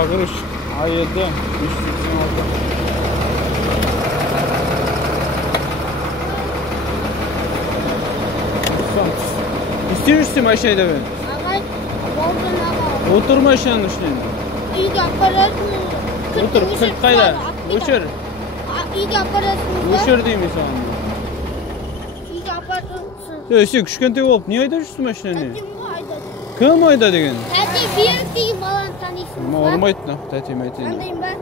Pogrushchik A7 386. İstiyorsun maşinada ben. Ağay, boldan ağa. Otur maşinanın üstüne. Uyga aparatsın. Otur, 40 kayda. Uçur. Uyga aparatsın. Uçur deyim sana. Uyga aparatsın. Sen küçükente olup niye aydarsın maşinanı? Tatim bu ayda. Kim ayda degen? Tatim bir deyim balan tanıysın. Olmaydı da, tatim aytayım. Sandayım ben.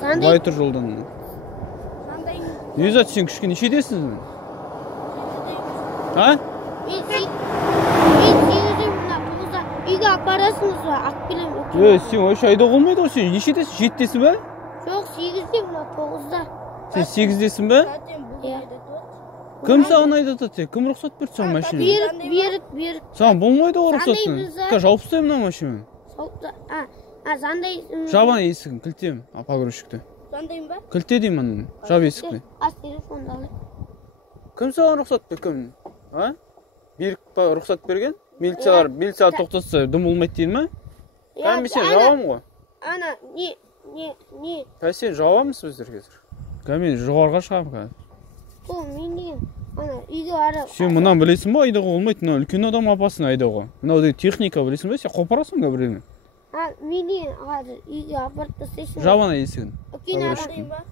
Sandayım. Baytır yoldan. Sandayım. Yüz atışın küçükün işi deysiniz mi? Ha? Uyga aparatsınız var. Akbilem. Yok, sen o şeyde olmaydı o sen. İşi desin, jet desin be? Yok, 8'deyim lan, 9'da. Sen 8 desin be? Kim sana ayda tatı? Kim ruhsat berdi sana maşina? Bir. Sana bulmaydı o ruhsatını. Sandayım Ka жауыптайм на машина. Sandayım. Жабан есігін кілтем, погрузчикті. Sandayım ben. Кілте деймін оны. Жап есікті. Az telefonda alayım. Кім саған рұқсат берді, кім? А? Берік па рұқсат берген? Милициялар тоқтатса дым болмайды дейін ме? Кәдімгі сен жауам ғой. Ана, не? Кәдімгі сен жауамыз біздер қазір. Кәдімгі жоғарға шығамын қазір. О, мен деген. Ана, үйге ара. Сен мұнан білесің ба, айдауға болмайды. Мына үлкен адам апасын айдауға. Мынау деген техника білесің ба? Сен қопарасың ба біреуін? Мен деген қазір үйге апарып тастайсың. Жап ана есігін. Өкен апарайын ба?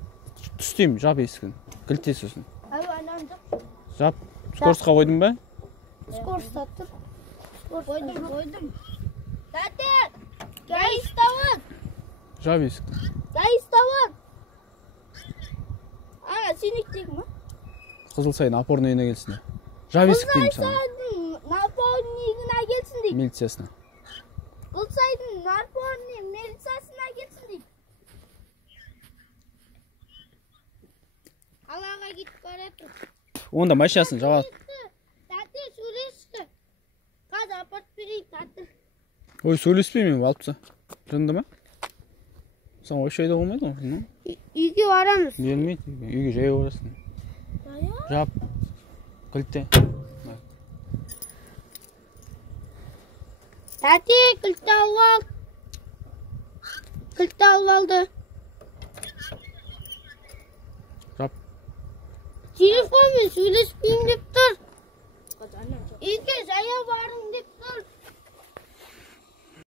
Түстеймін, жап есігін. Кілте сосын. Анам жоқ. Жап. Скоростқа қойдың ба? Скоростта тұр. Қойдым. Тәтек! Гайстауын! Жап есікті. Гайстауын! Ана, сеніктегі ма? Қызыл сайын опорныйына келсін. Жап есік деймін sana. Опорныйына келсін дейм. Милициясына. Kılsaydın narporni milisiyasına gitsin deyip. Alağa git görelim. Onda maşinasını жабат. Tati söylesene. Kaç apart vereyim tati. Ой, сөйлеспеймін алыпса. Жынды ма? Сен ой şeyde olmaydı mı? Үйге барамыз. Бермейді. Үйге жай барасың. Жап. Кілтте. Tati kılta al. Kılta aldı. Жап. Telefonla söyleseyim deyip dur. Үйге жая барың